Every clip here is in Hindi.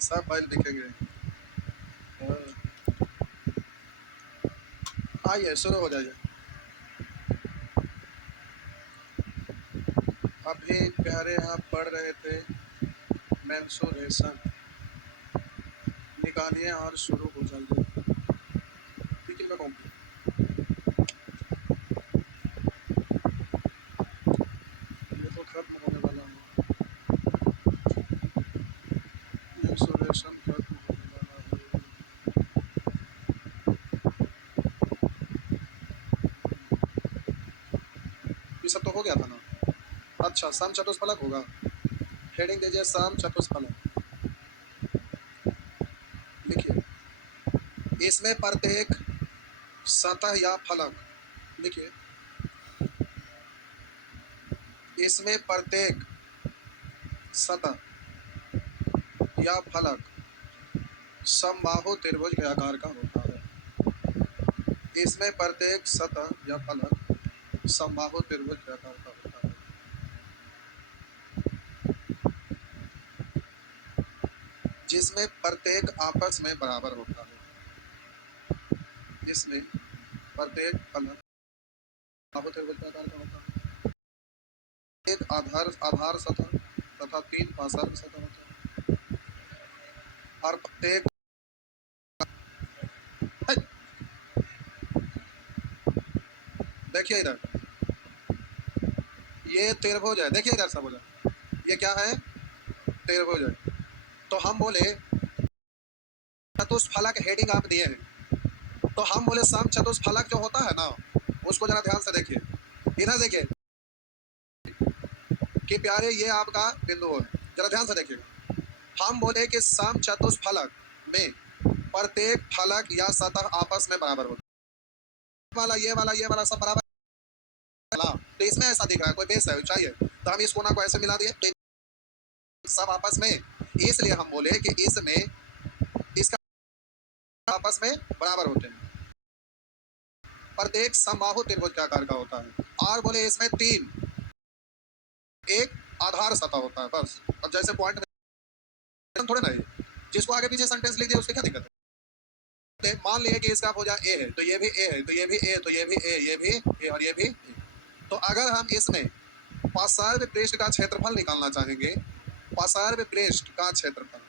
सब फाइल दिखेंगे। आइए शुरू हो जाइए। अभी प्यारे आप पढ़ रहे थे मेंसुरेशन, निकालिए और शुरू हो जाइए। ठीक है, कॉपी ये तो खत्म होने वाला है। मेंसुरेशन खत्म होने वाला है। ये सब तो हो गया था ना। अच्छा, सम चतुष्फलक होगा। हेडिंग दीजिए सम चतुष्फलक। लिखिए इसमें प्रत्येक सतह या फलक, लिखिए इसमें प्रत्येक सतह या फलक समबाहु त्रिभुज के आकार का होता है। इसमें प्रत्येक सतह या फलक समबाहु त्रिभुज के आकार का होता है। जिसमें प्रत्येक आपस में बराबर होता है। जिसमें प्रत्येक फलक समबाहु त्रिभुज के आकार का होता है। एक आधार सतह तथा 3 पार्श्व सतह होता है। और प्रत्येक देखिए इधर ये त्रिभुज है। देखिए इधर सब हो जाए, ये क्या है? त्रिभुज है। तो हम बोले चतुष्फलक, हेडिंग आप दिए हैं, तो हम बोले सम चतुष्फलक जो होता है ना, उसको जरा ध्यान से देखिए। इधर देखिए कि प्यारे ये आपका बिंदु है, जरा ध्यान से देखिए। हम बोले कि सम चतुष्फलक में प्रत्येक फलक या सतह आपस में बराबर होता है। ये वाला सब बराबर है। तो इसमें ऐसा दिख रहा है, कोई बेस है, ऊंचाई है, तो हम इस कोना को ऐसे मिला दिए, तो सब आपस में, इसलिए हम बोले कि इसमें इसका आपस में बराबर होते हैं। प्रत्येक समबाहु त्रिभुज के आकार का होता है। और बोले इसमें 3 एक आधार सतह होता है, बस। अब जैसे पॉइंट में थोड़े ना है, जिसको आगे पीछे सेंटेंस लिख दिया उससे क्या दिक्कत है? मान लिए कि इसका हो जाए ए है, तो ये भी ए है, तो ये भी ए, तो ये भी ए, ये भी ए, और ये भी ए। तो अगर हम इसमें पार्श्व पृष्ठ का क्षेत्रफल निकालना चाहेंगे, पार्श्व पृष्ठ का क्षेत्रफल,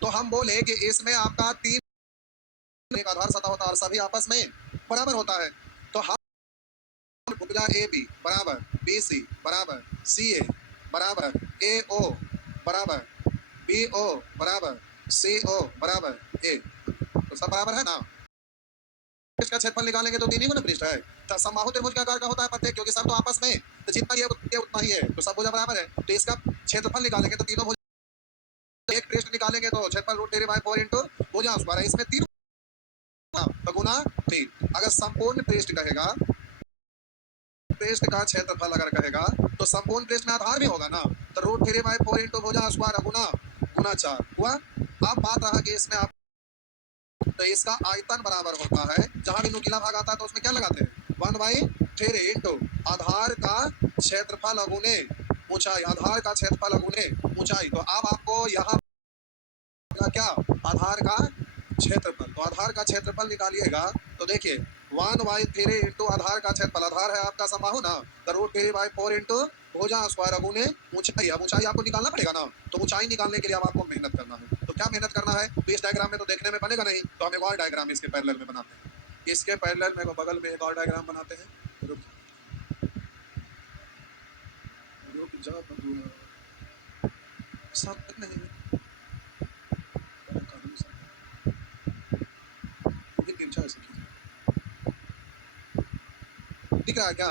तो हम बोले कि इसमें आपका 3 एक आधार सतह होता है और सभी आपस में बराबर होता है। तो हम भुजा ए बी बराबर बी सी बराबर सी ए बराबर ए ओ बराबर बी ओ बराबर सी ओ बराबर ए, तो सब बराबर है ना। इसका क्षेत्रफल निकालेंगे तो 3 ही गुना पृष्ठ है। तो समबाहु त्रिभुज के आकार का होता है प्रत्येक, क्योंकि सब तो आपस में, तो जितना ये उतना ही है, तो सब भुजा बराबर है। तो इसका क्षेत्रफल निकालेंगे तो तीनों भुजा, एक पृष्ठ निकालेंगे तो क्षेत्रफल √3/4 इंटू भुजा स्क्वायर है। इसमें 3 तो गुना 3। अगर संपूर्ण पृष्ठ कहेगा, पृष्ठ का क्षेत्रफल अगर कहेगा, तो संपूर्ण पृष्ठ में आधार भी होगा ना, तो √3/4 इंटू भुजा स्क्वायर गुना 4 हुआ। अब बात रहा कि इसमें आप, तो इसका आयतन बराबर होता है, जहां भी नुकीला भाग आता है तो उसमें क्या लगाते हैं? 1/3 इंटू आधार का क्षेत्रफल अगुने ऊंचाई, आधार का क्षेत्रफल अगुने ऊंचाई। तो अब आपको यहाँ क्या, आधार का क्षेत्रफल, तो आधार का क्षेत्रफल निकालिएगा तो देखिए 1/3 इंटू आधार का क्षेत्रफल, आधार है आपका समबाहु ना, तो √3/4 इंटू भुजा स्क्वायर अगुने ऊंचाई। अब ऊंचाई आपको निकालना पड़ेगा ना, तो ऊंचाई निकालने के लिए अब आपको मेहनत करना है। तो क्या मेहनत करना है? तो इस डायग्राम में तो देखने में बनेगा नहीं, तो हम एक और डायग्राम इसके पैरेलल में बनाते हैं। इसके पैरेलल में बगल में एक और डायग्राम बनाते हैं। रुक जा सब नहीं दिख रहा है क्या?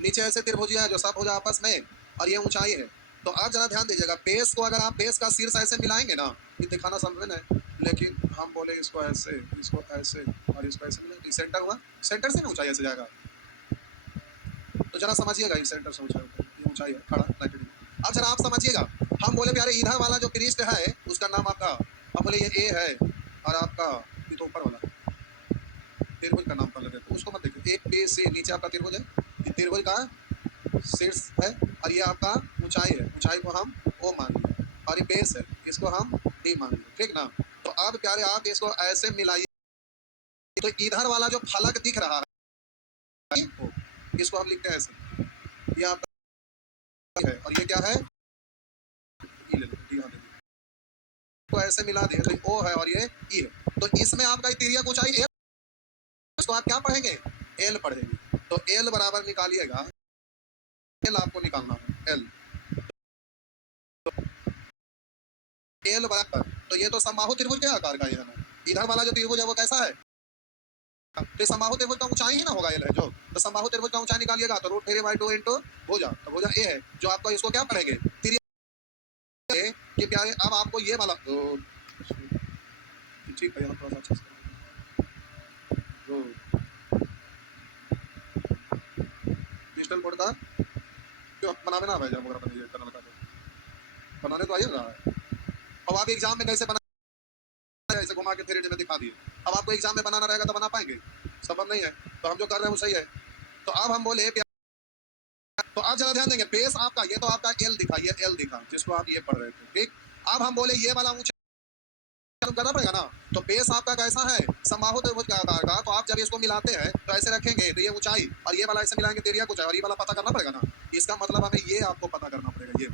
नीचे ऐसे त्रिभुजिया है जो सब भुजा आपस में, और ये ऊंचाई है। तो आप जरा ध्यान दीजिएगा, बेस को अगर आप बेस का शीर्ष ऐसे मिलाएंगे ना, ये दिखाना संभव है, लेकिन हम बोले इसको ऐसे, इसको ऐसे और इसको ऐसे मिला, सेंटर हुआ, सेंटर से ना ऊंचाई ऐसे जाएगा। तो जरा समझिएगा, इस सेंटर से ऊंचाई, ये ऊंचाई है खड़ा 90 डिग्री। अब जरा आप समझिएगा, हम बोले प्यारे इधर वाला जो पृष्ठ है उसका नाम आपका, हम बोले ये ए है, और आपका ये तो ऊपर वाला त्रिभुज का नाम कर लेते हैं, तो उसको मत देखिए। एक बी सी नीचे आपका त्रिभुज है, ये त्रिभुज का शीर्ष है, और ये आपका ऊंचाई है, ऊंचाई को हम ओ मान लिया, और ये बेस है, ये इसको हम डी मान लेंगे, ठीक ना। तो अब प्यारे आप इसको ऐसे मिलाइए, तो इधर वाला जो फलक दिख रहा है इसको हम लिखते हैं ऐसे, ये आपका है और ये क्या है, ई ले लो, डी यहाँ ले लो। तो ऐसे मिला दिए तो ओ है और ये ई है। तो इसमें आपका तिर्यक ऊंचाई एल, इसको आप क्या पढ़ेंगे, एल पढ़ेंगे। तो एल बराबर निकालिएगा, एल आपको निकालना है, एल एल बराबर, तो ये तो समबाहु त्रिभुज के आकार का है ना। इधर वाला जो त्रिभुज है वो कैसा है, तो समबाहु त्रिभुज का ऊंचाई ही ना होगा एल है जो, तो समबाहु त्रिभुज का ऊंचाई निकालिएगा तो रूट 3/2 इंटू भुजा, तो भुजा ए है जो आपका, इसको क्या पढ़ेंगे, तिर्यक कि प्यारे अब आपको ये वाला तो ठीक है, यहाँ थोड़ा सा अच्छा तो डिजिटल बोर्ड का क्यों बनावे ना भाई, जब बनाइए टनल का बनाने तो आइए रहा है। अब आप एग्जाम में कैसे बना, ऐसे घुमा के थ्री में दिखा दिए, अब आपको एग्जाम में बनाना रहेगा तो बना पाएंगे, संभव नहीं है। तो हम जो कर रहे हैं वो सही है। तो अब हम बोले, तो आप जरा ध्यान देंगे, बेस आपका ये तो आपका एल दिखा, ये एल दिखा जिसको आप ये पढ़ रहे थे, ठीक। अब हम बोले ये वाला ऊंचा करना पड़ेगा ना, तो बेस आपका कैसा है, समबाहु त्रिभुज के आकार का। तो आप जब इसको मिलाते हैं तो ऐसे रखेंगे, तो ये ऊंचाई और ये वाला ऐसे मिलाएंगे, तिर्यक ऊंचाई, और ये वाला पता करना पड़ेगा ना। इसका मतलब हमें ये आपको पता करना पड़ेगा, ये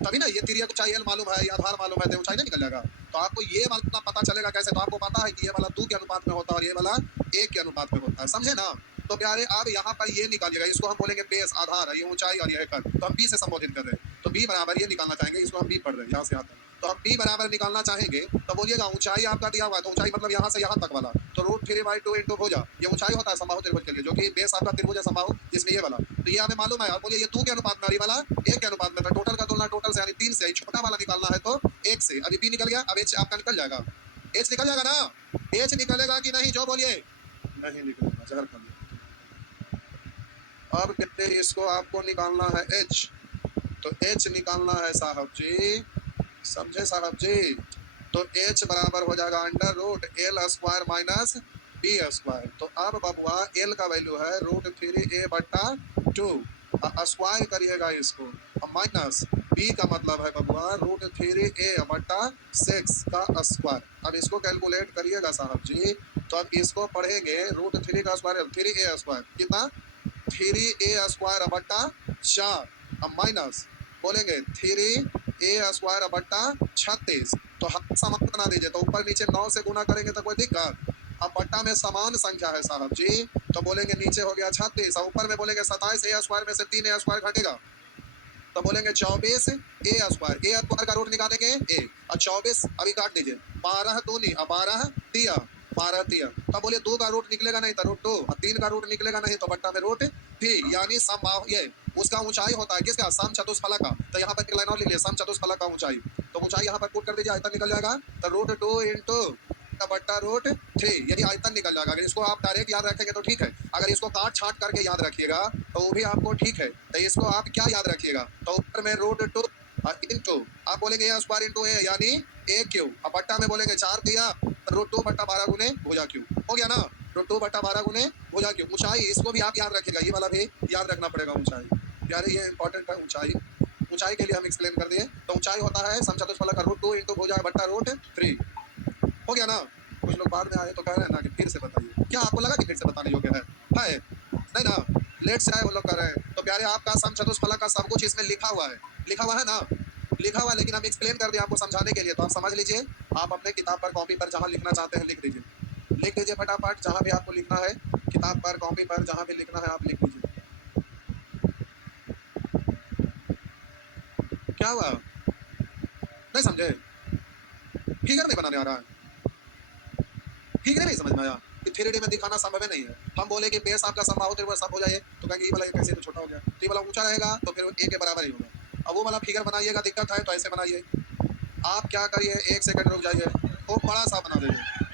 तभी ना, ये तिर्यक ऊंचाई एल मालूम है, ये आधार मालूम है, तो ऊंचाई नहीं निकल जाएगा। तो आपको ये वाला पता चलेगा कैसे, तो आपको पता है कि ये वाला 2 के अनुपात में होता है और ये वाला 1 के अनुपात में होता है, समझे ना। तो प्यारे आप यहाँ पर ये निकालिएगा, इसको हम बोलेंगे बेस, आधार, ये ऊंचाई और ये कर, तो हम बी से संबोधित कर रहे हैं, तो बी बराबर ये निकालना चाहेंगे, इसको हम बी पढ़ रहे हैं, यहाँ से आता है। तो हम बी बराबर निकालना चाहेंगे तो बोलिएगा ऊंचाई आपका दिया हुआ है, तो ऊंचाई मतलब यहाँ से यहाँ तक वाला, तो रूट 3/2 इंटू भुजा, ये ऊंचाई होता है समबाहु त्रिभुज के लिए, जो कि बेस आपका त्रिभुज है समबाहु, जिसमें ये वाला, तो ये हमें मालूम है। और बोलिए ये 2 के अनुपात में और ये वाला 1 के अनुपात में, तो टोटल का तुलना टोटल से यानी 3 से, छोटा वाला निकालना है तो 1 से। अभी बी निकल गया, अब एच आपका निकल जाएगा, एच निकल जाएगा ना, एच निकलेगा कि नहीं, जो बोलिए, नहीं निकलेगा, जहर खा लिया। अब कहते हैं इसको आपको निकालना है एच, तो एच निकालना है साहब जी, समझे साहब जी। तो एच बराबर हो जाएगा under root L square minus B square. तो अब बबुआ एल का वैल्यू है रूट 3a/2, स्क्वायर करिएगा इसको, माइनस बी का मतलब है बबुआ रूट 3a/6 का स्क्वायर। अब इसको कैलकुलेट करिएगा साहब जी, तो अब इसको पढ़ेंगे रूट 3 का स्क्वायर 3a स्क्वायर कितना, 3a/4, अब माइनस बोलेंगे 3a/36, तो हम समान बना दीजिए, तो ऊपर नीचे 9 से गुना करेंगे तो कोई दिक्कत। अब बट्टा में समान संख्या है साहब जी, तो बोलेंगे नीचे हो गया 36 और ऊपर में बोलेंगे 27a² में से 3a² घटेगा, तो बोलेंगे 24a², का रूट निकालेंगे a, और 24 अभी काट दीजिए, 12 दूनी और 12 तिया, 12 तिया, तो बोलिए 2 का रूट निकलेगा नहीं तो रूट 2, और 3 का रूट निकलेगा नहीं तो बट्टा में रूट 3, यानी समबाहु ये उसका ऊंचाई होता है किसका, सम चतुष्फलक का। तो यहाँ पर एक लाइन और लिख लिया, सम चतुष्फलक का ऊंचाई, तो ऊंचाई यहाँ पर पुट कर दीजिए, आयतन निकल जाएगा, तो रूट 2 इंटू बट्टा रूट 3, यदि आयतन निकल जाएगा। अगर इसको आप डायरेक्ट याद रखेंगे तो ठीक है, अगर इसको काट छाट करके याद रखिएगा तो वो भी आपको ठीक है। तो इसको आप क्या याद रखिएगा, तो ऊपर में रूट 2 इंटू आप बोलेंगे ए स्क्वायर इंटू ए, यानी ए क्यू, अब बट्टा में बोलेंगे 4 दिया, रूट 2/12 गुने भुजा क्यू, हो गया ना, रूट 2/12 गुने भुजा क्यू। ऊंचाई इसको भी आप याद रखिएगा, ये वाला भी याद रखना पड़ेगा ऊंचाई, यार ये इंपॉर्टेंट है ऊंचाई। ऊंचाई के लिए हम एक्सप्लेन कर दिए, तो ऊंचाई होता है समचतुष्फलक का रूट 2 इंटू भुजा बट्टा रूट 3, हो गया ना। कुछ लोग बाद में आए तो कह रहे हैं ना कि फिर से बताइए, क्या आपको लगा कि फिर से बताने योग्य है नहीं ना, लेट से आए वो लोग कर रहे हैं। तो प्यारे आपका समचतुष्फलक का सब कुछ इसमें लिखा हुआ है, लिखा हुआ है ना, लिखा हुआ है, लेकिन हम एक्सप्लेन कर दिए आपको समझाने के लिए, तो आप समझ लीजिए। आप अपने किताब पर कॉपी पर जहाँ लिखना चाहते हैं लिख दीजिए, लिख दीजिए फटाफट, जहाँ भी आपको लिखना है किताब पर कॉपी पर जहाँ भी लिखना है आप लिख दीजिए। क्या हुआ, नहीं समझे, फिगर नहीं बनाने आ रहा है, फिगर नहीं समझ में आया कि 3D में दिखाना संभव नहीं है। हम बोले कि बेस आपका समबाहु त्रिभुज सब हो जाए, तो कहेंगे ये वाला कैसे तो छोटा हो गया, तो ये वाला ऊंचा रहेगा तो फिर ए के बराबर ही होगा। अब वो वाला फिगर बनाइएगा दिक्कत है तो ऐसे बनाइए, आप क्या करिए 1 सेकंड रुक जाइए, खूब बड़ा सा बना दीजिए,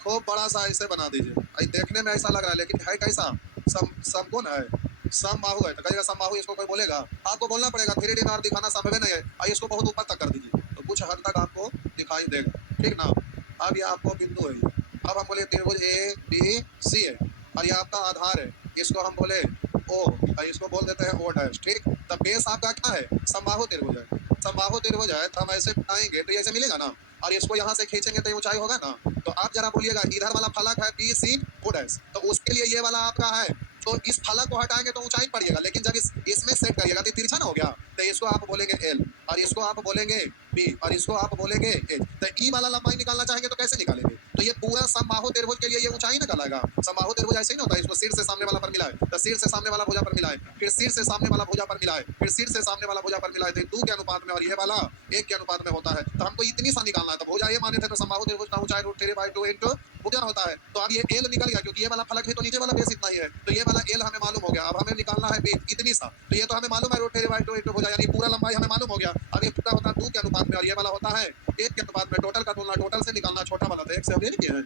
खूब बड़ा सा ऐसे बना दीजिए, देखने में ऐसा लग रहा है लेकिन है कैसा, समकोण है, समबाहु है, तो कहेगा समबाहु, इसको कोई बोलेगा, आपको बोलना पड़ेगा 3D में दिखाना संभव नहीं है, और इसको बहुत ऊपर तक कर दीजिए तो कुछ हद तक आपको दिखाई देगा, ठीक ना। अब ये आपको बिंदु है, अब हम बोले त्रिभुज ए बी सी है और ये आपका आधार है, इसको हम बोले ओ, और इसको बोल देते हैं ओ डैश, ठीक। तब बेस आपका क्या है, समबाहु त्रिभुज है, समबाहु त्रिभुज है तो हम ऐसे बनाएंगे तो ऐसे मिलेगा ना, और इसको यहाँ से खींचेंगे तो ये ऊंचाई होगा ना। तो आप जरा बोलिएगा इधर वाला फलक है बी सी ओ डैश, तो उसके लिए ये वाला आपका है, तो इस फलक को हटाएंगे तो ऊंचाई पड़ेगा, लेकिन जब इसमें सेट करिएगा तो तिरछा ना हो गया, तो इसको आप बोलेंगे एल, और इसको आप बोलेंगे बी, और इसको आप बोलेंगे एच। तो ई वाला लंबाई निकालना चाहेंगे तो कैसे निकालेंगे, तो ये पूरा समबाहु त्रिभुज के लिए ये ऊंचाई निकालेगा। समबाहु त्रिभुज ऐसे ही होता है, इसको सिर से सामने वाला पर मिलाए तो सिर से सामने वाला भुजा पर मिलाए, फिर सिर से सामने वाला भुजा पर मिलाए, फिर सिर से सामने वाला भुजा पर मिलाए, तो 2 के अनुपात में और ये वाला 1 के अनुपात में होता है। तो हमको इतनी सा निकालना है, तो भुजा ये माने थे तो समबाहु त्रिभुज का ऊंचाई √3/2 इंटू भुजा होता है। तो अब ये एल निकल गया, क्योंकि ये वाला फलक है तो नीचे वाला बेस इतना ही है, तो ये वाला एल हमें मालूम हो गया। अब हमें निकालना है बेस इतनी सा, तो ये तो हमें मालूम है √3/2 इंटू भुजा, यानी पूरा लंबाई हमें मालूम हो गया। अब ये पूरा होता है 2 के अनुपात में और ये वाला होता है 1 के अनुपात में। टोटल का तुलना टोटल से निकालना, छोटा वाला था 1 से, अब ये नहीं किए हैं।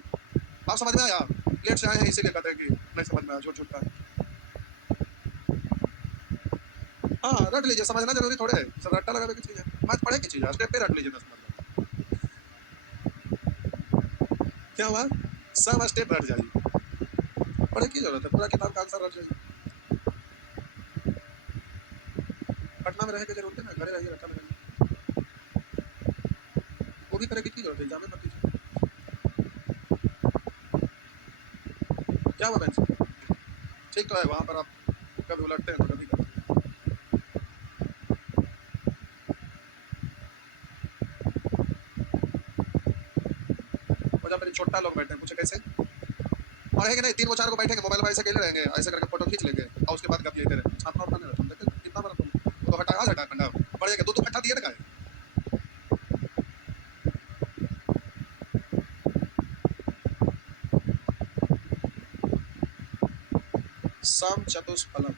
आप समझ में आया, लेट से आए हैं इसीलिए कहते हैं कि नहीं समझ में आया, झूठ झूठ का। हाँ रट लीजिए, समझना जरूरी थोड़े है, सब रट्टा लगावे की चीज है, मैथ पढ़े की चीज है, स्टेप पे रट लीजिए 10 मिनट। क्या हुआ, सब स्टेप रट जाइए, पढ़े की जरूरत है, पूरा किताब का आंसर रट जाइए। पटना में रहे की जरूरत है ना, घरे रहिए, रट्टा लगाइए, वो भी करे की जरूरत है, जामे मत कीजिए। क्या हुआ बहन, ठीक तो है, वहाँ पर आप कभी उलटते हैं तो कभी करते हैं। जब मेरे छोटा लोग बैठे हैं, पूछे कैसे पढ़ेंगे, नहीं 3 को 4 को बैठेंगे, मोबाइल में ऐसे खेले रहेंगे, ऐसे करके फोटो खींच लेंगे और उसके बाद कभी लेते रहे, छापना उठना नहीं रहता, देखते कितना बड़ा तुम तो हटा आज हटा कंडा पड़ जाएगा, 2 कट्ठा दिए ना। सम चतुष्फलक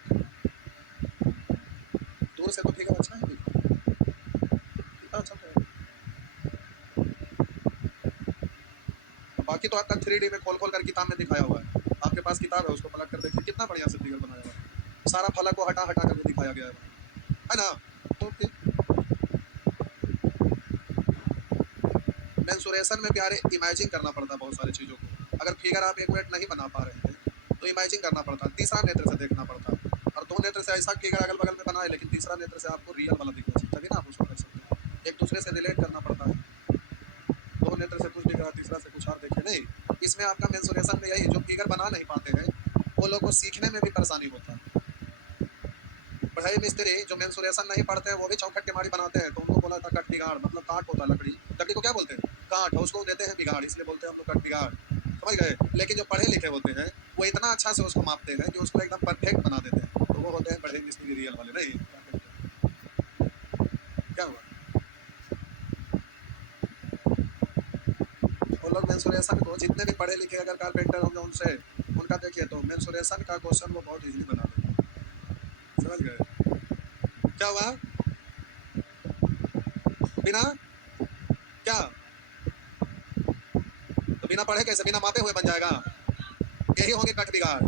दूर से तो फिगर अच्छा है, कितना अच्छा तो है। बाकी तो आपका 3D में खोल खोल कर किताब में दिखाया हुआ है, आपके पास किताब है, उसको पलट कर देखिए कितना बढ़िया से फिगर बनाया हुआ है, सारा फलक को हटा हटा करके दिखाया गया है ना। तो फिर मेंसुरेशन में प्यारे इमेजिन करना पड़ता है बहुत सारी चीज़ों को, अगर फिगर आप 1 मिनट नहीं बना पा रहे हैं तो इमेजिन करना पड़ता है, तीसरा नेत्र से देखना पड़ता है, और 2 नेत्र से ऐसा फिगर अगल बगल में बना है, लेकिन तीसरा नेत्र से आपको रियल वाला दिखना चाहिए, तभी ना आप उसको कर सकते हैं। एक दूसरे से रिलेट करना पड़ता है, 2 नेत्र से कुछ दिख रहा है, तीसरा से कुछ और देखे नहीं। इसमें आपका मेंसुरेशन में यही, जो फिगर बना नहीं पाते हैं वो लोग को सीखने में भी परेशानी होता है। बढ़ई मिस्त्री जो मेंसुरेशन नहीं पढ़ते हैं वो भी चौखट के मारी बनाते हैं, तो उनको बोला था कट बिगाड़, मतलब काट होता है लकड़ी, लकड़ी को क्या बोलते हैं, काट, उसको देते हैं बिगाड़, इसलिए बोलते हैं हम लोग कट बिगाड़, समझ गए। लेकिन जो पढ़े लिखे होते हैं वो इतना अच्छा से उसको मापते हैं कि उसको एकदम परफेक्ट बना देते हैं, तो वो होते हैं बढ़ई मिस्त्री रियल वाले। नहीं क्या हुआ, वो लोग मेंसुरेशन को, जितने भी पढ़े लिखे अगर कारपेंटर होंगे उनसे उनका देखिए तो मेंसुरेशन का क्वेश्चन वो बहुत इजीली बना देते हैं, समझ गए। क्या हुआ, बिना क्या, तो बिना पढ़े कैसे, बिना मापे हुए बन जाएगा, यही होंगे कट बिगाड़।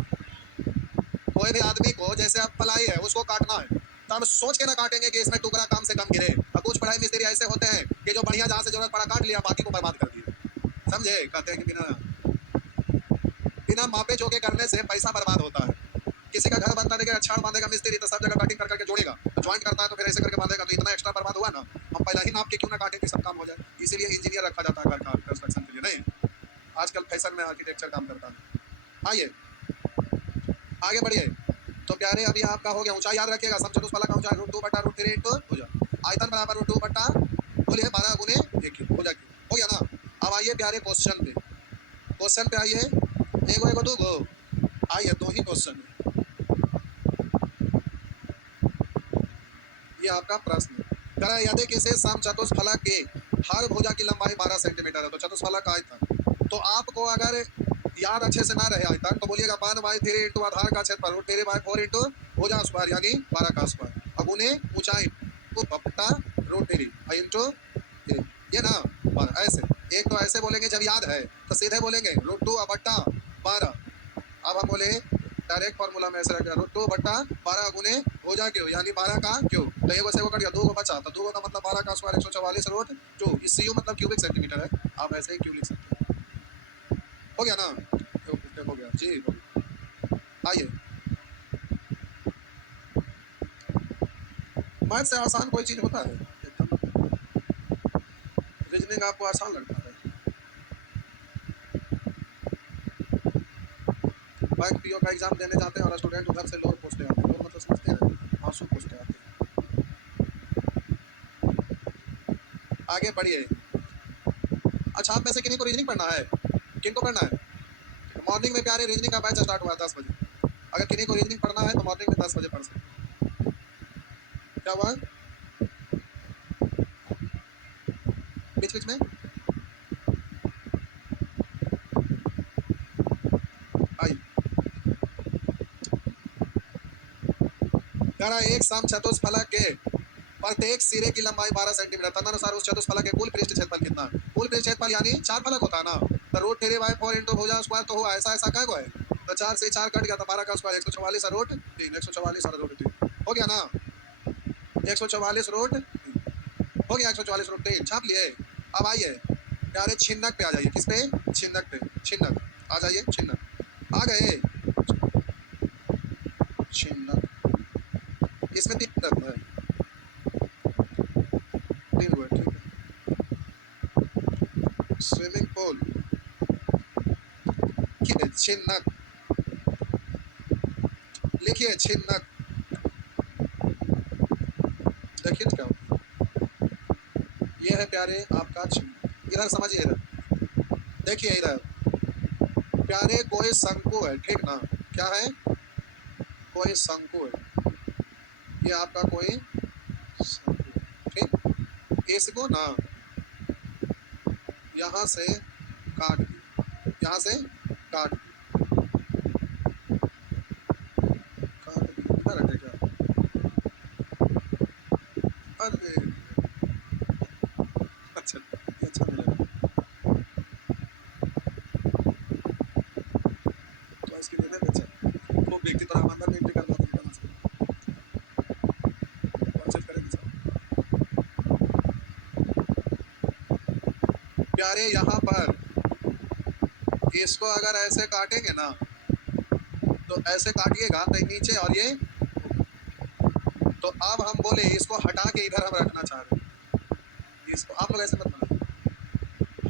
कोई भी आदमी को जैसे अब पलाई है उसको काटना है तो हम सोच के ना काटेंगे कि इसमें टुकड़ा कम से कम गिरे, और कुछ पढ़ाई मिस्त्री ऐसे होते हैं कि जो बढ़िया जहाँ से जरूरत पड़ा काट लिया, बाकी को बर्बाद कर दिया, समझे। कहते हैं कि बिना बिना मापे जोके करने से पैसा बर्बाद होता है। किसी का घर बनता देखिए छड़ बांधेगा मिस्त्री तो सब जगह कटिंग कर करके जोड़ेगा, तो ज्वाइंट करता है तो फिर ऐसे करके बांधेगा, तो इतना एक्स्ट्रा बर्बाद हुआ ना, हम पहले ही नाप के क्यों ना काटें कि सब काम हो जाए। इसीलिए इंजीनियर रखा जाता है घर का कंस्ट्रक्शन के लिए, नहीं आजकल फैशन में आर्किटेक्चर काम करता है। आइए आगे बढ़िए, तो प्यारे अभी आपका हो गया, ऊंचाई याद रखिएगा, समचतुष्फलक का ऊंचाई √2/√3 इंटू भुजा, आयतन बराबर √2 बट्टा बोलिए 12 गुने 1 भुजा की, हो गया ना। अब आइए प्यारे क्वेश्चन पे, क्वेश्चन पे आइए, एगो एगो दूगो, आइए 2 ही क्वेश्चन है, ये आपका प्रश्न करा, यदि किसी समचतुष्फलक के हर भुजा की लंबाई 12 सेंटीमीटर है, तो चतुष्फलक का आयतन, तो आपको अगर याद अच्छे से ना रहे आयतन तो बोलिएगा 1/3 इंटू आधार का क्षेत्रफल √3/4 इंटू भुजा स्क्वायर यानी 12 का स्क्वायर, अब उन्हें ऊंचाई को बट्टा √3 इंटू ये ना 12, ऐसे एक तो ऐसे बोलेंगे, जब याद है तो सीधे बोलेंगे √2 बट्टा 12, अब हम बोले डायरेक्ट फार्मूला में ऐसे रख दिया √2/12 गुने भुजा क्यू यानी 12 का क्यूब, तो एक से वो कट गया, 2 को बचा, तो 2 का मतलब 12 का स्क्वायर 144 √2, इस CU मतलब क्यूबिक सेंटीमीटर है, आप ऐसे ही क्यू लिख सकते हैं, हो गया ना, हो गया जी, हो गया। आइए मैथ से आसान कोई चीज होता है एकदम, रीजनिंग आपको आसान लगता है। बैंक पीओ का एग्जाम देने जाते हैं और स्टूडेंट उधर से लोअर पोस्टें आते हैं। लोअर मतलब समझते हैं, आंसू पोस्टें आते हैं। आगे बढ़िए। अच्छा, आप में से किन्हीं को रीजनिंग पढ़ना है? किनको पढ़ना है? मॉर्निंग में प्यारे रीजनिंग का बैच स्टार्ट हुआ है 10 बजे। अगर किन्हीं को रीजनिंग पढ़ना है तो मॉर्निंग में 10 बजे पढ़ सकते हैं। क्या हुआ बीच बीच में? आई कह रहा एक सम चतुष्फलक के प्रत्येक सिरे की लंबाई 12 सेंटीमीटर, तदनुसार उस चतुष्फलक के कुल पृष्ठ क्षेत्रफल कितना? कुल पृष्ठ क्षेत्रफल यानी 4 फलक होता है ना, तो रूट 3/4 इंटू भुजा स्क्वायर तो हुआ ऐसा ऐसा क्या है, तो 4 से 4 कट गया तो 12 का स्क्वायर 144 रूट 3, 144 रूट 3 हो गया ना, 144 रूट हो गया, 144 रूट 3 छाप लिए। अब आइए प्यारे छिन्नक पे आ जाइए। किस पे? छिन्नक पे। छिन्नक आ जाइए, छिन्नक आ गए। छिन्नक इसमें 3 तत्व है, 3 हुए, ठीक है। स्विमिंग पूल छिन्नक लिखिए, छिन्नक देखिए क्या ये है प्यारे आपका छिन्नक। इधर समझिए, इधर देखिए, इधर प्यारे कोई शंकु है, ठीक ना? क्या है? कोई शंकु है, ये आपका कोई शंकु है, ठीक। इसको ना यहाँ से काट दिया, यहाँ से काट काट दिया, इधर रखे क्या? अरे अच्छा, ये अच्छा मिलेगा तो इसकी देने पे अच्छा खूब देखती तरह अंदर में एंट्री करवा दी बना सकते परचेज करेंगे सब। प्यारे यहाँ पर इसको अगर ऐसे काटेंगे ना तो ऐसे काटिएगा नहीं नीचे, और ये तो अब हम बोले इसको हटा के इधर हम रखना चाह रहे हैं। इसको आप लोग ऐसे मत बनाइए,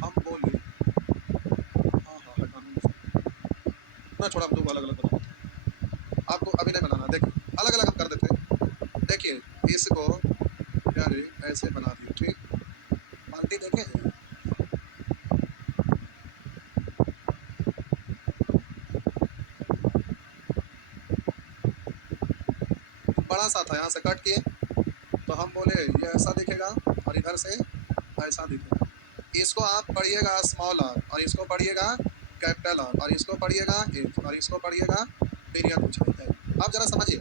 हम बोले हाँ हाँ हटाना ना, छोड़ा, हम दो अलग अलग बनाते हैं। आपको अभी नहीं बनाना, देखिए अलग अलग हम कर देते हैं। देखिए इसको प्यारे ऐसे बना दिए, ठीक। बाल्टी देखें, बड़ा सा था, यहाँ से कट किए तो हम बोले ये ऐसा दिखेगा और इधर से ऐसा दिखेगा। इसको आप पढ़िएगा स्मॉल आर, और इसको पढ़िएगा कैपिटल आर, और इसको पढ़िएगा एच, और इसको पढ़िएगा पीरियड ऊंचाई। अब जरा समझिए,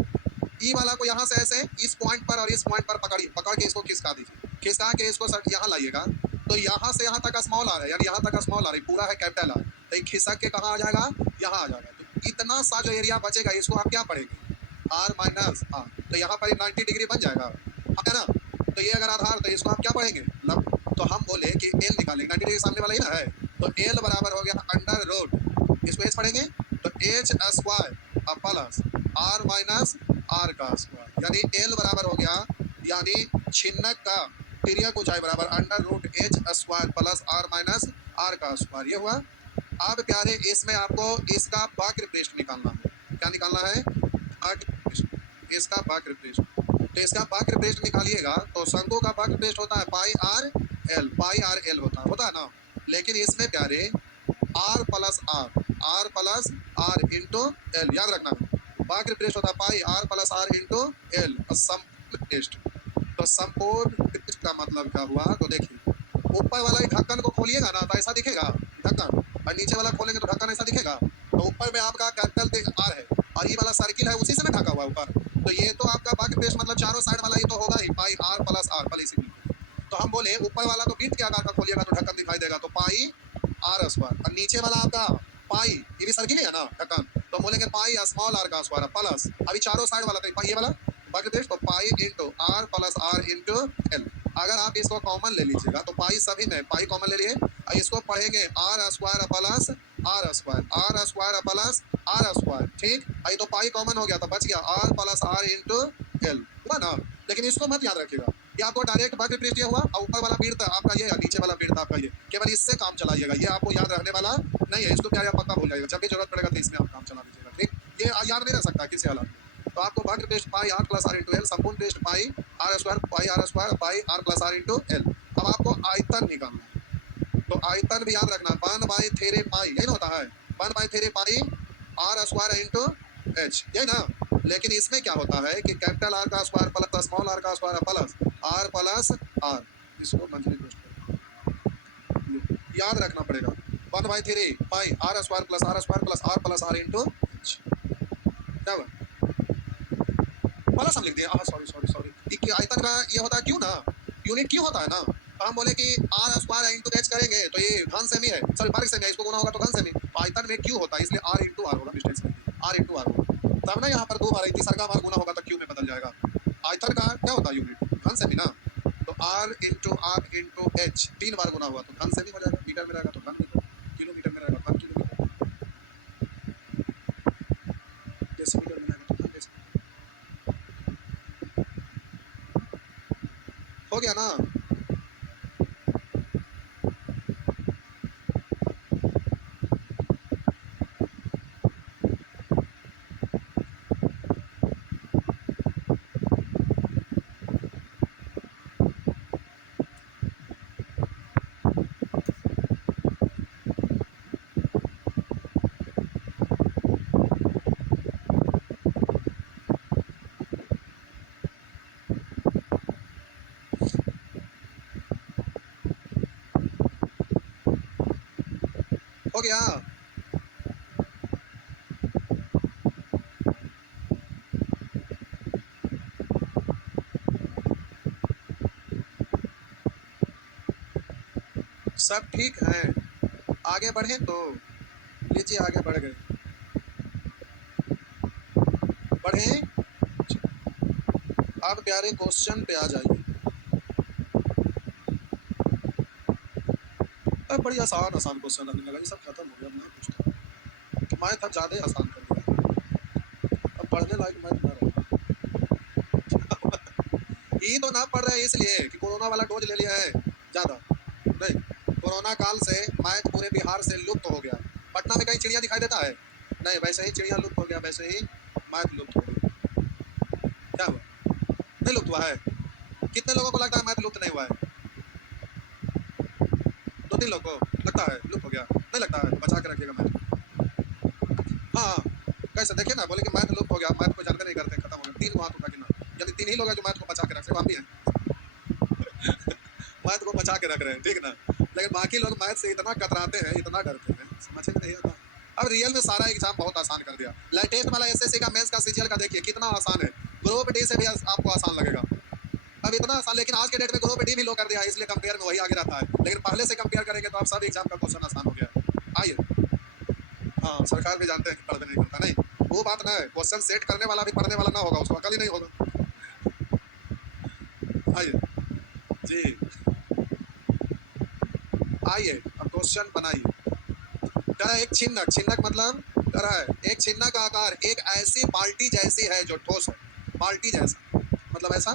ई वाला को यहाँ से ऐसे इस पॉइंट पर और इस पॉइंट पर पकड़िए, पकड़ के इसको खिसका दीजिए, खिसका के इसको सर यहाँ लाइएगा, तो यहाँ से यहाँ तक स्मॉल आर है, यानी यहाँ तक स्मॉल आर पूरा है कैपिटल आर, तो खिसक के कहाँ आ जाएगा? यहाँ आ जाएगा। तो इतना सा जो एरिया बचेगा इसको आप क्या पढ़ेंगे? आर माइनस आर, तो यहाँ पर 90 डिग्री बन जाएगा, है ना? तो ये अगर आधार तो इसको आप क्या पढ़ेंगे? लब। तो हम बोले कि एल निकालेंगे, 90 डिग्री सामने वाला ही ना है, तो एल बराबर हो गया अंडर रूट, इसको एच पढ़ेंगे तो एच स्क्वायर अब प्लस आर माइनस आर का स्क्वायर, यानी एल बराबर हो गया, यानी छिन्नक का तिर्यक ऊंचाई बराबर under root H square plus R minus R का स्क्वायर, ये हुआ। अब प्यारे इसमें आपको इसका वक्र पृष्ठ निकालना है। क्या निकालना है? वक्र पृष्ठ, इसका वक्र पृष्ठ। तो इसका वक्र पृष्ठ निकालिएगा तो शंकु का वक्र पृष्ठ होता है pi r l, pi r l होता है ना। लेकिन इसमें प्यारे r plus are into l, याद रखना वक्र पृष्ठ होता है pi r plus are into l संपूर्ण पृष्ठ। तो संपूर्ण पृष्ठ का मतलब क्या हुआ? तो देखिए ऊपर वाला ही ढक्कन को खोलिएगा ना तो ऐसा दिखेगा ढक्कन, और नीचे वाला खोलेंगे तो ढक्कन ऐसा दिखेगा। तो ऊपर में आपका कैपिटल आर है और ये वाला सर्किल है उसी से ना ढका हुआ ऊपर, तो ये तो आपका वक्र पृष्ठ मतलब चारों साइड वाला ये तो होगा ही पाई आर प्लस आर प्लस इसी। तो हम बोले ऊपर वाला तो बीट के आकार का खोलिएगा तो ढक्कन दिखाई देगा, तो पाई आर स्क्वायर, और नीचे वाला आपका पाई, ये भी सर्किल है ना ढक्कन, तो बोलेंगे पाई स्मॉल आर का स्क्वायर प्लस अभी चारों साइड वाला तो ये वाला वक्र पृष्ठ, तो pi into R plus are into L. अगर आप इसको कॉमन ले लीजिएगा तो पाई सभी में पाई कॉमन ले लिए, और इसको पढ़ेंगे R square plus R square, R square plus R square, ठीक। तो पाई कॉमन हो गया तो बच गया R plus are into L, हुआ ना। लेकिन इसको मत याद रखिएगा, ये आपको डायरेक्ट वक्र पृष्ठ ये हुआ और ऊपर वाला वृत्त आपका ये है, नीचे वाला वृत्त आपका ये, केवल इससे काम चलाइएगा, ये आपको याद रहने वाला नहीं है, इसको प्यारे आप पक्का भूल जाइएगा, जब भी जरूरत पड़ेगा तो इसमें आप काम चला लीजिएगा, ठीक। ये याद नहीं रह सकता किसी हालत में। तो आपको वक्र पृष्ठ pi r plus are into l, संपूर्ण पृष्ठ pi are square pi r plus are into l. अब आपको आयतन निकालना है, तो आयतन भी याद रखना, 1/3 पाई, यही ना होता है, 1/3 pi are square into h, यही ना। लेकिन इसमें क्या होता है कि कैपिटल आर का स्क्वायर प्लस स्मॉल आर का स्क्वायर प्लस आर, इसको मंथली याद रखना पड़ेगा, 1/3 pi are square plus are into h, क्या हुआ प्लस हम लिख दिए, सॉरी सॉरी सॉरी, आयतन का ये होता है क्यों ना, यूनिट क्यों होता है ना, तो हम बोले कि आर स्क्वायर इंटू एच करेंगे तो ये घन सेमी है, सॉरी वर्ग सेमी है, इसको गुना होगा तो घन सेमी, तो आयतन में क्यों होता है इसलिए आर इंटू आर होगा, मिस्टेक से आर इंटू आर होगा, तब ना यहाँ पर दो बार तीसरा बार गुना होगा तो क्यू में बदल जाएगा। आयतन का क्या होता है यूनिट घन सेमी ना, तो आर इंटू एच 3 बार गुना हुआ तो घन सेमी हो जाएगा, मीटर में रहेगा तो घन मीटर, किलोमीटर में रहेगा घन किलोमीटर, डेसीमीटर में रहेगा तो घन डेसीमीटर, हो गया ना। हो गया, सब ठीक है, आगे बढ़े तो लीजिए, आगे बढ़ गए, बढ़े। अब प्यारे क्वेश्चन पे आ जाइए, अब बड़ी आसान आसान क्वेश्चन लगने लगा, ये सब खत्म हो गया, मैं पूछता मैथ अब ज़्यादा आसान कर दिया, अब पढ़ने लायक मैथ ना रहा। ये तो ना पढ़ रहे हैं इसलिए कि कोरोना वाला डोज ले लिया है ज़्यादा, नहीं, कोरोना काल से मैथ पूरे बिहार से लुप्त हो गया, पटना में कहीं चिड़िया दिखाई देता है नहीं, वैसे ही चिड़िया लुप्त हो गया, वैसे ही मैथ लुप्त हो गया, क्या हुआ, नहीं लुप्त हुआ है, कितने लोगों को लगता है मैथ लुप्त नहीं हुआ है, 2-3 लोगों को लगता है लुप्त हो गया, नहीं लगता है, तो बचा के रखिएगा मैथ। हाँ कैसे देखिए ना, बोले कि मैथ लुप्त हो गया, मैथ को जानते नहीं करते, खत्म हो गया, 3 हाथ उठा के ना, यदि 3 ही लोग हैं जो मैथ को बचा के रख रहे, हम भी हैं मैथ को बचा के रख रहे हैं, ठीक ना, लेकिन बाकी लोग मैथ से इतना कतराते हैं, इतना डरते हैं, समझ में नहीं आता। अब रियल में सारा एग्जाम बहुत आसान कर दिया, लेटेस्ट वाला एसएससी का मेंस का सीजीएल का देखिए कितना आसान है, ग्रुप डी से भी आपको आसान लगेगा, अब इतना आसान, लेकिन आज के डेट में ग्रुप डी भी लो कर दिया है, इसलिए कंपेयर में वही आगे रहता है, लेकिन पहले से कंपेयर करेंगे तो आप सब एग्जाम का क्वेश्चन आसान हो गया। आइए, हाँ सरकार भी जानते हैं कि पढ़ने नहीं करता, नहीं वो बात ना है, क्वेश्चन सेट करने वाला भी पढ़ने वाला ना होगा, उसको अकल ही नहीं होगा। आइए जी, आइए अब क्वेश्चन बनाइए, कह रहा है एक छिन्नक, छिन्नक मतलब कह रहा है एक छिन्नक का आकार एक ऐसी बाल्टी जैसी है जो ठोस है, बाल्टी जैसा मतलब ऐसा,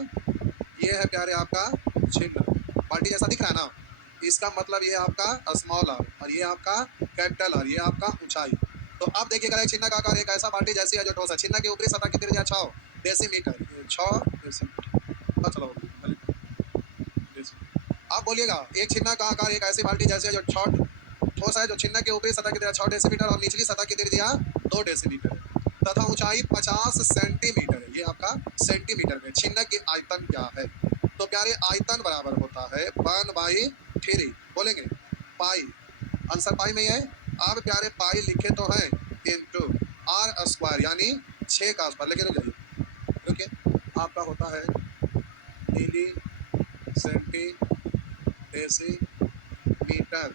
ये है प्यारे आपका छिन्न, बाल्टी जैसा दिख रहा है ना, इसका मतलब ये आपका स्मॉल आर और ये आपका कैपिटल आर, ये आपका ऊंचाई। तो अब देखिएगा छिन्न का आकार एक ऐसा बाल्टी जैसी है जो ठोस है, छिन्न की ऊपरी सतह की त्रिज्या 6 डेसीमीटर, 6 डेसीमीटर, चलो आप बोलिएगा एक छिन्न का आकार एक ऐसी बाल्टी जैसी है जो 6 ठोस है, जो छिन्न के ऊपरी सतह की त्रिज्या 6 डेसीमीटर और निचली सतह की त्रिज्या 2 डेसीमीटर तथा ऊंचाई 50 सेंटीमीटर है, ये आपका सेंटीमीटर में, छिन्न की आयतन क्या है, तो प्यारे आयतन बराबर होता है 1/3, बोलेंगे पाई, आंसर पाई में है, अब प्यारे पाई लिखे तो है इंटू आर स्क्वायर यानी 6 का स्क्वायर, लेके रुक जाइए, रुकिए, आपका होता है मिली सेंटी डेसीमीटर,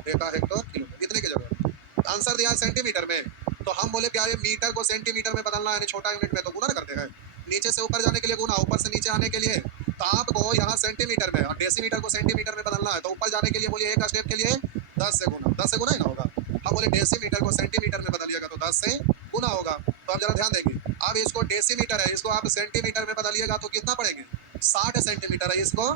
देखा हेक्टर किलोमीटर, इतने की जगह आंसर दिया है सेंटीमीटर में, तो हम बोले प्यारे मीटर को सेंटीमीटर में बदलना है, छोटा यूनिट में तो गुना करते हैं, नीचे से ऊपर जाने के लिए गुना, ऊपर से नीचे आने के लिए, तो आपको यहाँ सेंटीमीटर में और डेसीमीटर को सेंटीमीटर में बदलना है, तो ऊपर जाने के लिए बोलिए एक स्टेप के लिए 10 से गुना, 10 से गुना ही ना होगा, हम बोले डेसीमीटर को सेंटीमीटर में बदलिएगा तो 10 से गुना होगा, तो आप जरा ध्यान देंगे, अब इसको डेसीमीटर है, इसको आप सेंटीमीटर में बदलिएगा तो कितना पड़ेंगे 60 सेंटीमीटर है, इसको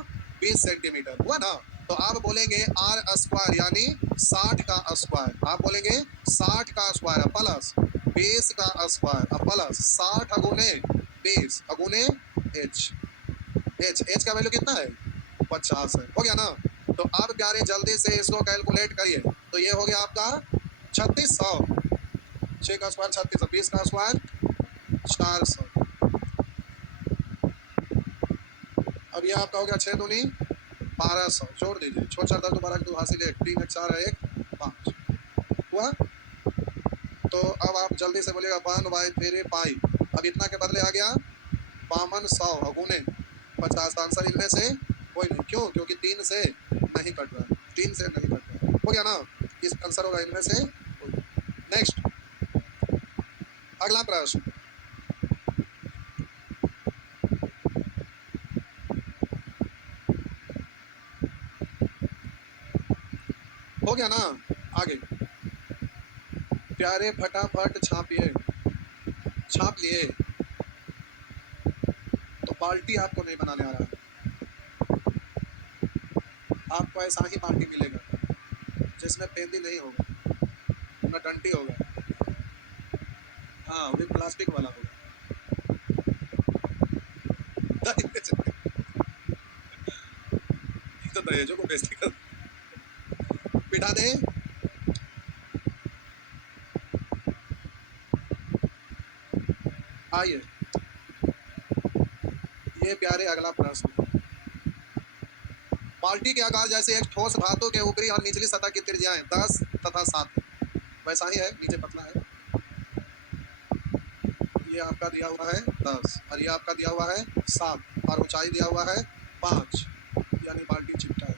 20 सेंटीमीटर हुआ ना। तो आप बोलेंगे आर स्क्वायर यानी 60 का स्क्वायर, आप बोलेंगे 60 का स्क्वायर प्लस 20 का स्क्वायर प्लस 60 अगुने 20 अगुने एच। एच का वैल्यू कितना है 50 है, हो गया ना। तो अब प्यारे जल्दी से इसको कैलकुलेट करिए, तो ये हो गया आपका 3600, 6 का स्क्वायर 3600, 20 का स्क्वायर 400। अब ये आपका हो गया 6 दूनी 1200, जोड़ दीजिए, छोड़ 4 10 12 2 हासिल 1 3 1 4 1 5 हुआ। तो अब आप जल्दी से बोलिएगा 1/3 पाई। अब इतना के बदले आ गया 5200 अगुने 50, आंसर इनमें से कोई नहीं, क्यों, क्योंकि 3 से नहीं कट रहा है, 3 से नहीं कट रहा है, हो गया ना। इस आंसर होगा इनमें से कोई। नेक्स्ट अगला प्रश्न, हो गया ना। आगे प्यारे फटाफट छापिए, छाप लिए। तो बाल्टी आपको नहीं बनाने आ रहा है, आपको ऐसा ही बाल्टी मिलेगा जिसमें पेंदी नहीं होगा ना डंटी होगा, हाँ वो भी प्लास्टिक वाला होगा। तो दहेजों को बेइज्जती कर बिठा दे। आइए ये प्यारे अगला प्रश्न, बाल्टी के आकार जैसे एक ठोस धातु के ऊपरी और निचली सतह की त्रिज्याएं 10 तथा 7, वैसा ही है, नीचे पतला है। ये आपका दिया हुआ है 10 और ये आपका दिया हुआ है 7 और ऊंचाई दिया हुआ है 5, यानी बाल्टी चिपटा है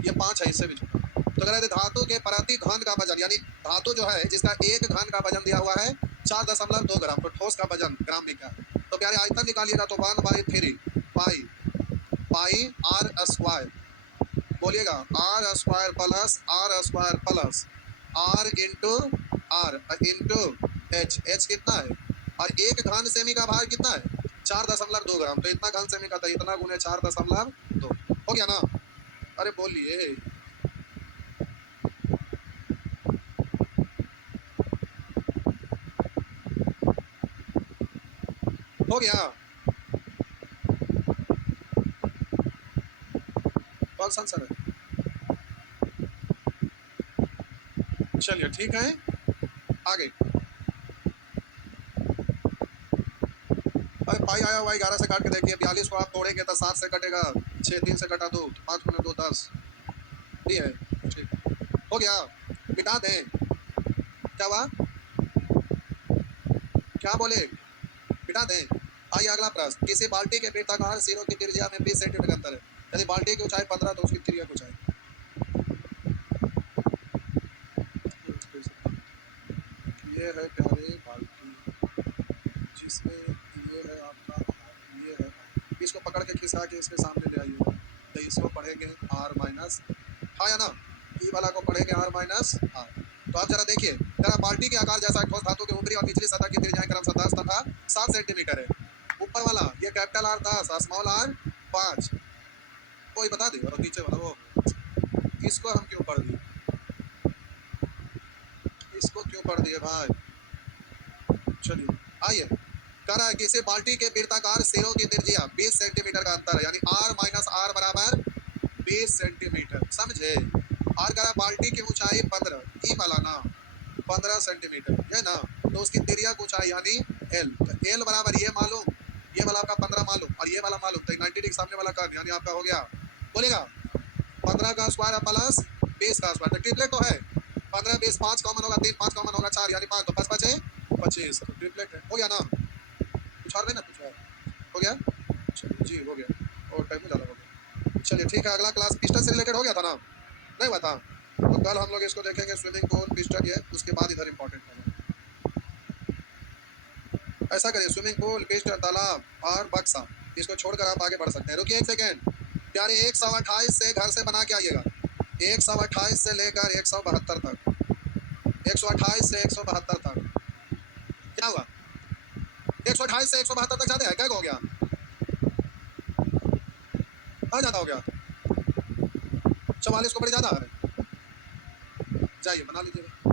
ये 5 है, इससे भी छोटा। तो कह रहे थे धातु के प्रति घन का वजन, यानी धातु जो है जिसका एक घन का वजन दिया हुआ है 4.2 ग्राम, तो ठोस का वजन ग्राम में क्या है। तो प्यारे आयतन निकालिएगा, तो 1/3 पाई पाई आर स्क्वायर, बोलिएगा R square plus are into R into H, H कितना है, और एक घन सेमी का भार कितना है 4.2 ग्राम, तो इतना घन सेमी का था, इतना गुने 4.2, हो गया ना। अरे बोलिए, हो गया, कौन सा आंसर है। चलिए ठीक है, आगे। अरे पाई आया हुआ 11 से काट के देखिए, 42 को आप तोड़ेंगे तो 7 से कटेगा, 6 3 से कटा 2, 5 गुने 2 10, नहीं है, ठीक हो गया, मिटा दें। क्या हुआ, क्या बोले, मिटा दें। आइए अगला प्रश्न, किसी बाल्टी के वृत्ताकार सिरों की त्रिज्या में 20 सेंटीमीटर अंतर है, यदि बाल्टी की ऊंचाई 15 तो उसकी त्रिज्या की ऊंचाई, ये है प्यारे बाल्टी जिसमें ये है आपका, ये है, इसको पकड़ के खिसका के इसके सामने ले आइए, तो इसको पढ़ेंगे आर माइनस, हाँ या ना, ई वाला को पढ़ेंगे आर माइनस आर। तो आप जरा देखिए, जरा बाल्टी के आकार जैसा ठोस धातु के ऊपरी और निचली सतह की त्रिज्याएं क्रमशः 10 तथा 7 सेंटीमीटर है। ऊपर वाला ये कैपिटल आर 10 और स्मॉल आर 5, कोई बता दे, और नीचे वाला वो, इसको हम क्यों पढ़ दिए, इसको क्यों पढ़ दिए भाई। चलिए आइए, कह रहा है कि इसे बाल्टी के वृत्ताकार सिरों की त्रिज्या 20 सेंटीमीटर का अंतर है, यानी आर माइनस आर बराबर 20 सेंटीमीटर, समझे। और कह रहा बाल्टी की ऊंचाई 15, ई वाला ना 15 सेंटीमीटर है ना, तो उसकी त्रिज्या की ऊंचाई यानी एल, तो एल बराबर ये मालूम, ये वाला आपका 15 मालूम और ये वाला मालूम, तो 90 डिग्री सामने वाला कर्व, यानी आपका हो गया, बोलेगा 15 का स्क्वायर प्लस 20 का स्क्वायर, तो ट्रिपलेट तो है, 15 20 5 कॉमन होगा, 3 5 कॉमन होगा 4, यानी 5 तो 5 बचे 25, तो ट्रिपलेट है, हो गया ना। कुछ और नहीं ना, कुछ और हो गया, चलिए जी हो गया, और टाइम ज़्यादा हो गया। चलिए ठीक है, अगला क्लास पिस्टन से रिलेटेड हो गया था ना, नहीं हुआ था, तो कल हम लोग इसको देखेंगे, स्विमिंग पूल पिस्टन, ये उसके बाद इधर इंपॉर्टेंट है। ऐसा करिए, स्विमिंग पूल पिस्टन तालाब और बक्सा, इसको छोड़कर आप आगे बढ़ सकते हैं। रुकिए एक सेकेंड, यानी 128 से घर से बना के आइएगा, 128 से लेकर 172 तक, 128 से 172 तक, क्या हुआ, 128 से 172 तक जाते हैं, क्या हो गया, कहाँ ज्यादा हो गया? 44 को बड़ी ज्यादा है। जाइए बना लीजिएगा।